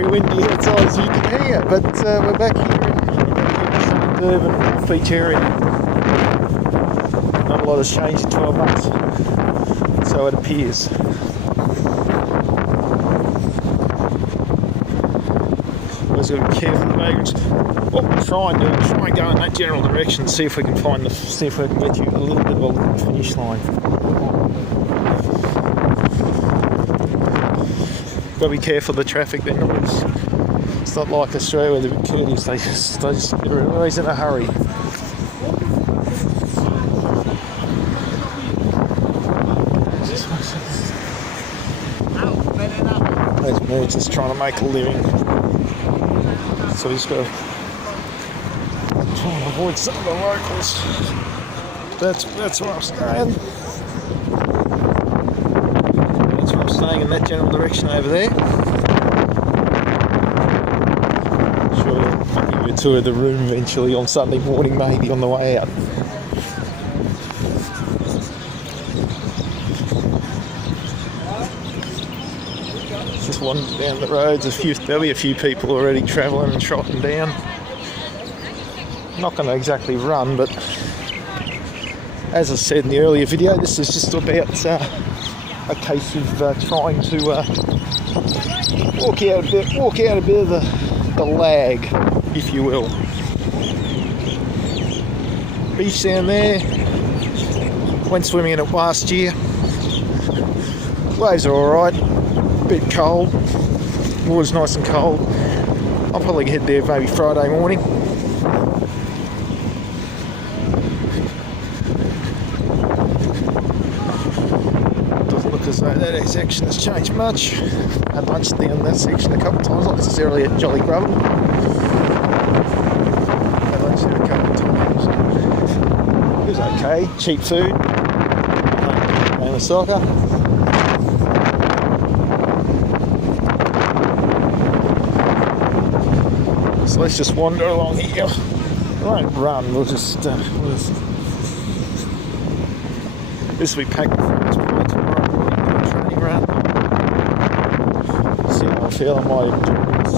very windy outside, as you can hear, but we're back here in the Durban North Beach area. Not a lot has changed in 12 months, so it appears. Always got to be careful with vagrants. What we'll try and go in that general direction, see if we can get you a little bit of a finish line. Got to be careful of the traffic. It's not like Australia where they're a bit courteous. They're always in a hurry. Those merchants trying to make a living, so we just got to try and avoid some of the locals. That's where I'm staying. That's where I'm staying, in that general direction over there. Sure, I'll give you a tour of the room eventually on Sunday morning, maybe on the way out. Just wandering down the roads. There'll be a few people already travelling and trotting down. Not going to exactly run, but as I said in the earlier video, this is just about a case of trying to walk out a bit of the lag, if you will. Beach down there. Went swimming in it last year. Waves are alright. Bit cold. Water's nice and cold. I'll probably head there maybe Friday morning. Doesn't look as though that section has changed much. Had lunch down that section a couple of times, not necessarily at Jolly Grubble. Had lunch there a couple of times. It was okay. Cheap food. Game of soccer. So let's just wander along here. We won't run, we'll just this will be packed for us probably tomorrow morning, do a training run. See how I feel, I might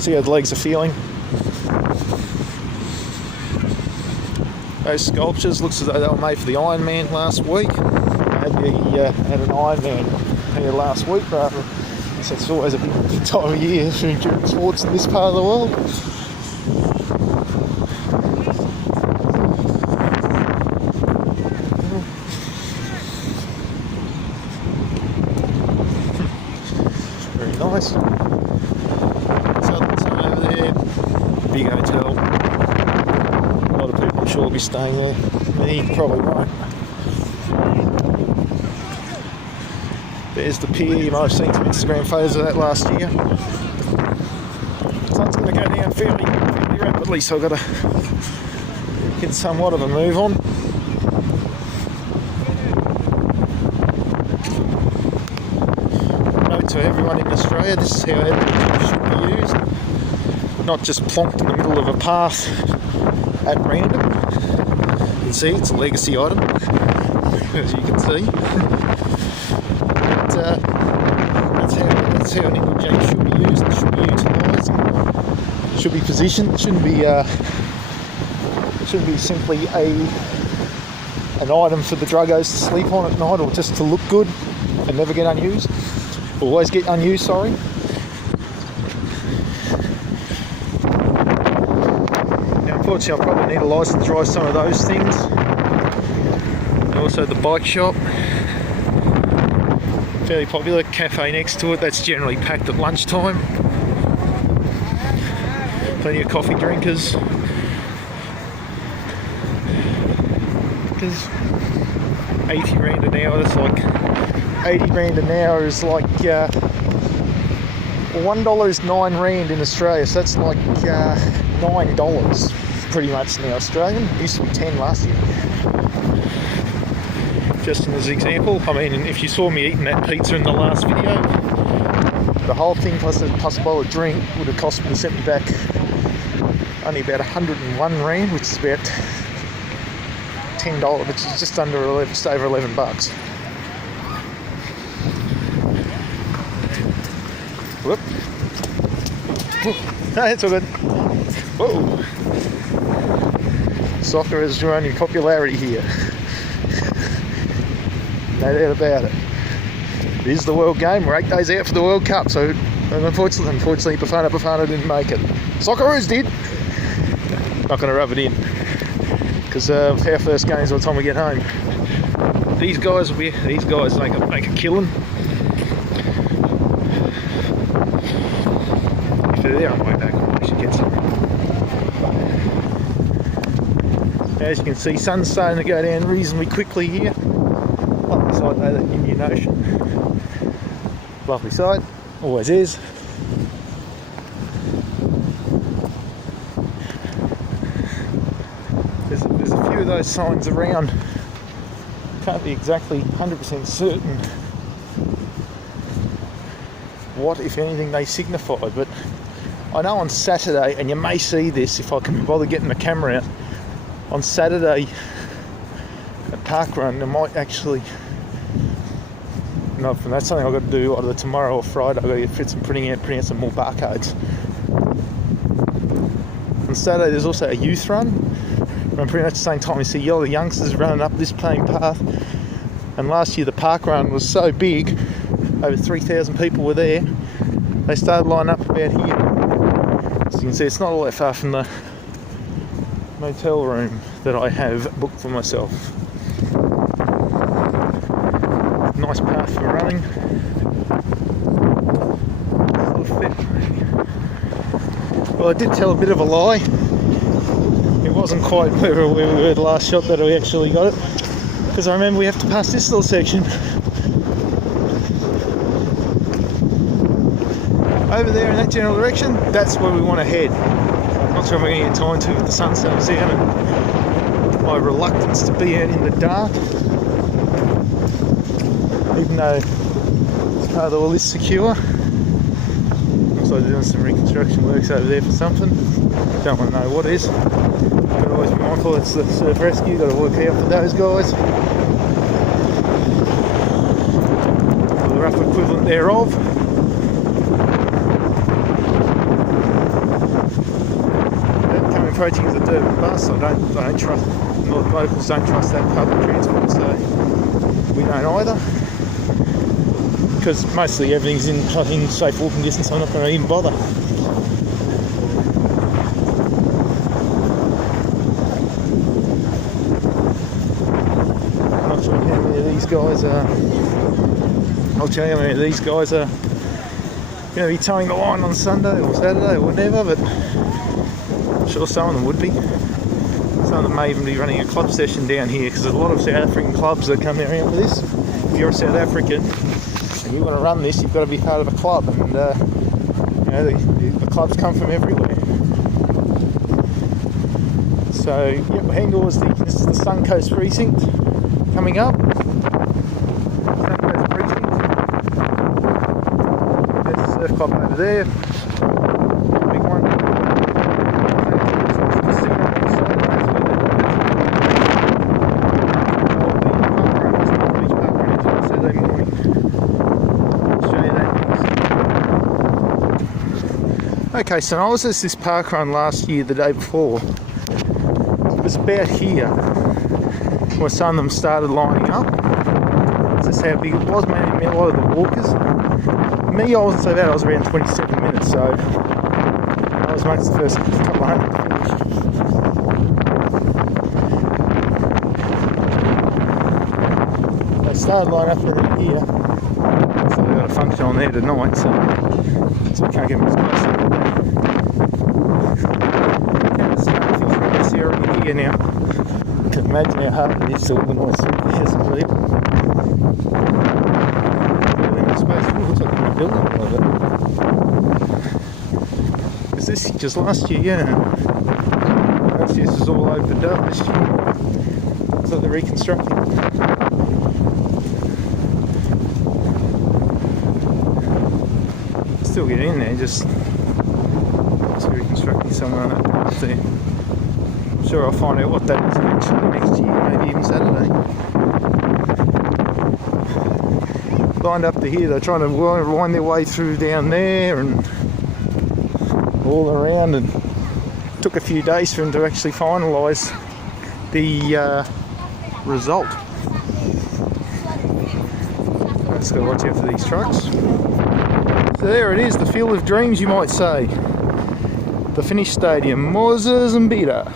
see how the legs are feeling. Those sculptures, looks as though they were made for the Ironman last week. I had an Ironman here last week, but so it's always a big time of year for endurance sports in this part of the world. Very nice. Southern Sun over there, big hotel. A lot of people I'm sure will be staying there. Me, probably won't. There's the pier. You might have seen some Instagram photos of that last year. Sun's going to go down fairly rapidly, so I've got to get somewhat of a move on. Note to everyone in Australia, this is how it should be used. Not just plonked in the middle of a path at random. You can see it's a legacy item, as you can see. That's how an nickel jack should be used. It should be utilised. It should be positioned. It shouldn't be simply an item for the druggos to sleep on at night, or just to look good and never get unused. Always get unused, sorry. Now, unfortunately, I probably need a licence to drive some of those things. And also the bike shop. Fairly popular cafe next to it, that's generally packed at lunchtime. Plenty of coffee drinkers. Because 80 rand an hour, that's like 80 rand an hour is like $1 is 9 rand in Australia, so that's like $9 pretty much now Australian. It used to be 10 last year. Just as an example, I mean, if you saw me eating that pizza in the last video, the whole thing plus a bowl of drink would have cost me to send me back only about 101 rand, which is about $10, which is just over $11. Whoop. No, it's all good. Whoa. Soccer is growing popularity here. No doubt about it. It is the World Game. We're 8 days out for the World Cup, so unfortunately Bafana didn't make it. Socceroos did. Not going to rub it in, because our first game is by the time we get home. These guys make a killing. If they're there on the way back, we should get some. As you can see, sun's starting to go down reasonably quickly here. Up beside the Indian Ocean. Lovely sight, always is. There's a few of those signs around. Can't be exactly 100% certain what, if anything, they signify, but I know on Saturday, and you may see this if I can be bothered getting the camera out, on Saturday at Parkrun there might actually, no, that's something I've got to do either tomorrow or Friday. I've got to get fit some printing out some more barcodes. On Saturday there's also a youth run, and pretty much the same time you see all the youngsters running up this plain path. And last year the Parkrun was so big, over 3,000 people were there, they started lining up about here. So you can see it's not all that far from the motel room that I have booked for myself. Nice path for running. Well, I did tell a bit of a lie. It wasn't quite where we were the last shot that we actually got it, because I remember we have to pass this little section. Over there in that general direction, that's where we want to head. Not sure if I'm going to get time to with the sun settles down and my reluctance to be out in the dark, even though the all is secure. Looks like they're doing some reconstruction works over there for something. Don't want to know what it is. Got to always be mindful it's the surf rescue, got to work out for those guys. Or the rough equivalent thereof. Approaching as a Durban bus, I don't trust, North locals don't trust that public transport, so we don't either. Because mostly everything's in safe walking distance, I'm not going to even bother. I'm not sure how many of these guys are. I'll tell you how many of these guys are going to be towing the line on Sunday or Saturday or whatever, but I'm sure some of them would be. Some of them may even be running a club session down here, because there's a lot of South African clubs that come around for this. If you're a South African and you want to run this, you've got to be part of a club, and the clubs come from everywhere. So yep, we're heading towards this is the Suncoast precinct coming up. Suncoast precinct. There's the surf club over there. Big one. Okay, so I was at this park run last year, the day before. It was about here where some of them started lining up. This is how big it was, mainly a lot of the walkers. Me, I wasn't so bad, I was around 27 minutes, so I was amongst the first couple of hundred. They started lining up around here, so they've got a function on there tonight, so we can't get much closer. This area here now. You can imagine how hard it is to organise some people. Looks like a building of it. Because this just last year, yeah. Last year this was all opened up. This year it's like they're reconstructing. Still get in there, just reconstructing somewhere up there. I'm sure I'll find out what that is eventually next year, maybe even Saturday. Lined up to here, they're trying to wind their way through down there, and all around, and took a few days for him to actually finalise the result. Just got to watch out for these trucks. So there it is, the field of dreams, you might say. The finished stadium, Moses Mabhida.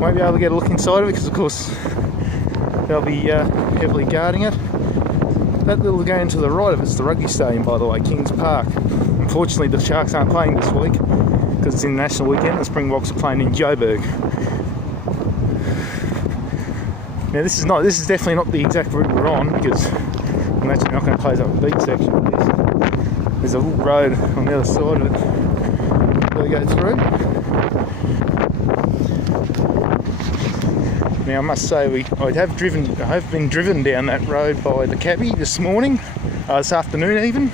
Won't be able to get a look inside of it because, of course, they'll be heavily guarding it. That little going to the right of it's the rugby stadium, by the way, Kings Park. Unfortunately, the Sharks aren't playing this week because it's international weekend. The Springboks are playing in Joburg. Now, this is definitely not the exact route we're on, because I'm actually not going to close up the beach section of this. There's a little road on the other side of it that we go through. Now, I must say, I have been driven down that road by the cabbie this afternoon even.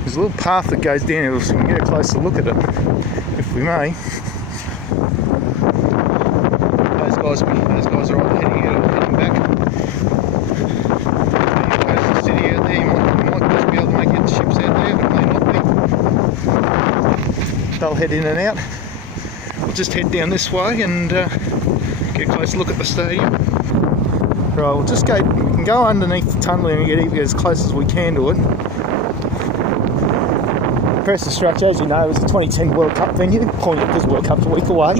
There's a little path that goes down here, so we can get a closer look at it, if we may. Those guys are either heading out or heading back. There's the city out there. You might just be able to make it. Ships out there, but they not be. They'll head in and out. We'll just head down this way and get a closer look at the stadium. Right, we can go underneath the tunnel and get as close as we can to it. Press the structure, as you know, is a 2010 World Cup venue. Point it because World Cup's a week away.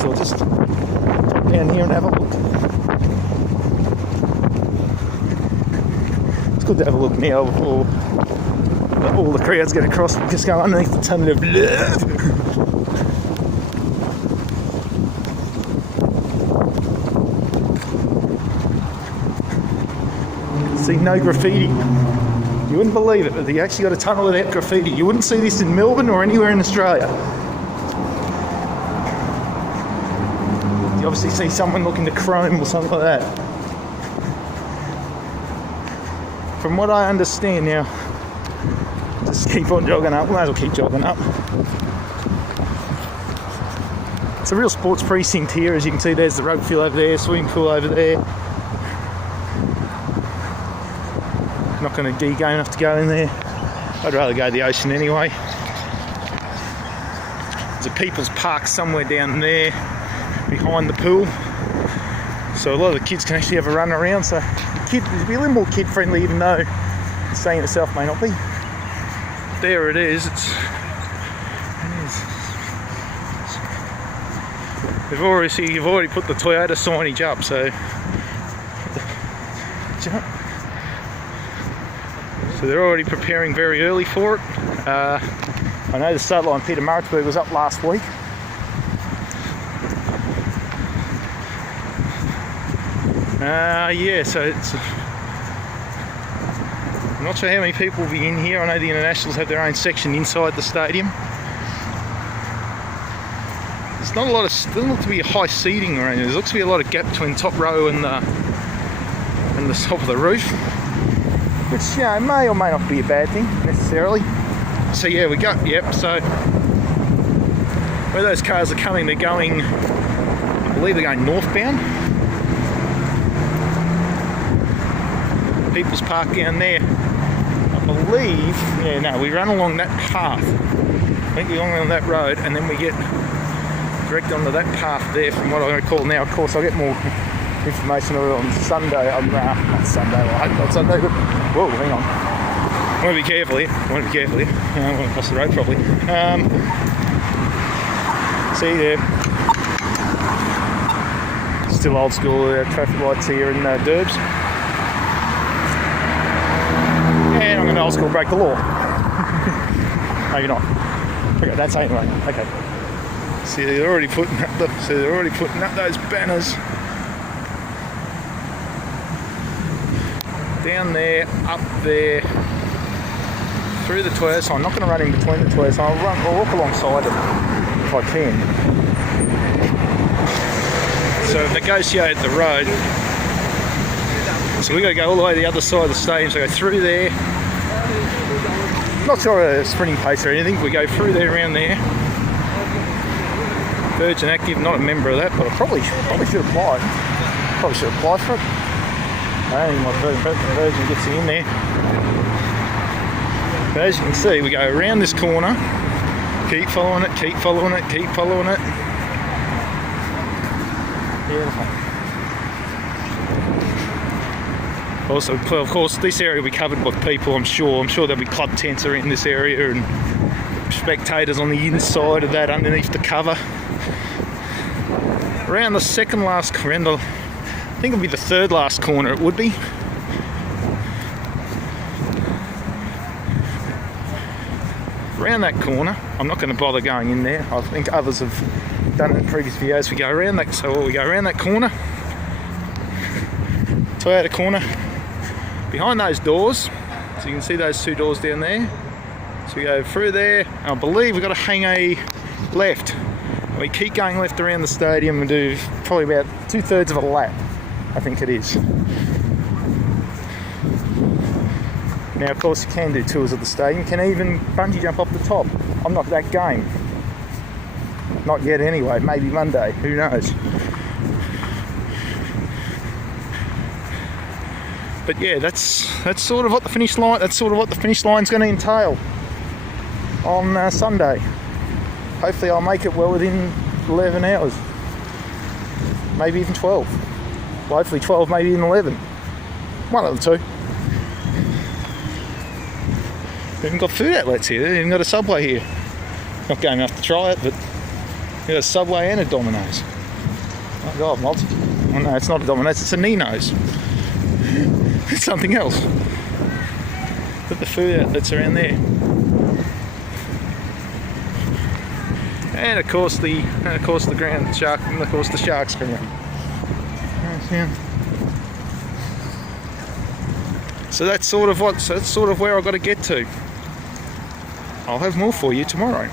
So we'll just down here and have a look. It's good to have a look now before all the crowds get across. We just go underneath the tunnel of love. See, no graffiti. You wouldn't believe it, but they actually got a tunnel without graffiti. You wouldn't see this in Melbourne or anywhere in Australia. You obviously see someone looking to chrome or something like that. From what I understand now, just keep on jogging up. We might as well keep jogging up. It's a real sports precinct here. As you can see, there's the rugby field over there, swimming pool over there. Not going to be going enough to go in there. I'd rather go to the ocean anyway. There's a people's park somewhere down there behind the pool, so a lot of the kids can actually have a run around. So it'll be a little more kid friendly, even though the stadium itself may not be. There it is. You've already put the Toyota signage up, so they're already preparing very early for it. I know the start line Peter Maritzburg was up last week. Yeah, so I'm not sure how many people will be in here. I know the internationals have their own section inside the stadium. There's not a lot of, doesn't look to be high seating around here. There looks to be a lot of gap between top row and the top of the roof, which, you know, may or may not be a bad thing necessarily. So yeah, we go. Yep. So where those cars are coming, they're going. I believe they're going northbound. People's Park down there, I believe. Yeah, no, we run along that path. I think we run along that road, and then we get direct onto that path there. From what I recall now, of course, I'll get more information on Sunday. Not Sunday. Well, I hope not Sunday. But whoa, hang on. I want to be careful here. I want to cross the road properly. See there. Still old school traffic lights here in Derbs. And I'm going to old school break the law. No, you're not. Okay, that's anyway. Okay. See, they're already putting up those banners. Down there, up there, through the toilet. So I'm not going to run in between the toilets. I'll walk alongside it if I can. So I've negotiated the road. So we've got to go all the way to the other side of the stadium. So I go through there. Not sure a sprinting pace or anything. We go through there, around there. Virgin Active, not a member of that, but I probably should apply. Probably should apply for it. And my version gets in there. But as you can see, we go around this corner, keep following it, keep following it, keep following it. Beautiful. Also, of course, this area will be covered with people, I'm sure. I'm sure there'll be club tents around this area and spectators on the inside of that underneath the cover. Around the second last corner, I think it'll be the third last corner, it would be. Around that corner, I'm not going to bother going in there. I think others have done it in previous videos. We go around that, so we go around that corner, Toyota corner, behind those doors. So you can see those two doors down there. So we go through there. I believe we've got to hang a left. We keep going left around the stadium and do probably about 2/3 of a lap, I think it is. Now, of course, you can do tours of the stadium. You can even bungee jump off the top. I'm not that game. Not yet, anyway. Maybe Monday. Who knows? But yeah, that's sort of what the finish line. That's sort of what the finish line's going to entail on Sunday. Hopefully, I'll make it well within 11 hours. Maybe even 12. Well, hopefully 12, maybe even 11. One of the two. We haven't got food outlets here. They've even got a Subway here. Not going enough to try it, but we've got a Subway and a Domino's. Oh God, multi. Oh no, it's not a Domino's, it's a Nino's. It's something else. But the food outlets around there. And of course the ground shark, and of course the sharks come around. So that's sort of where I've got to get to. I'll have more for you tomorrow.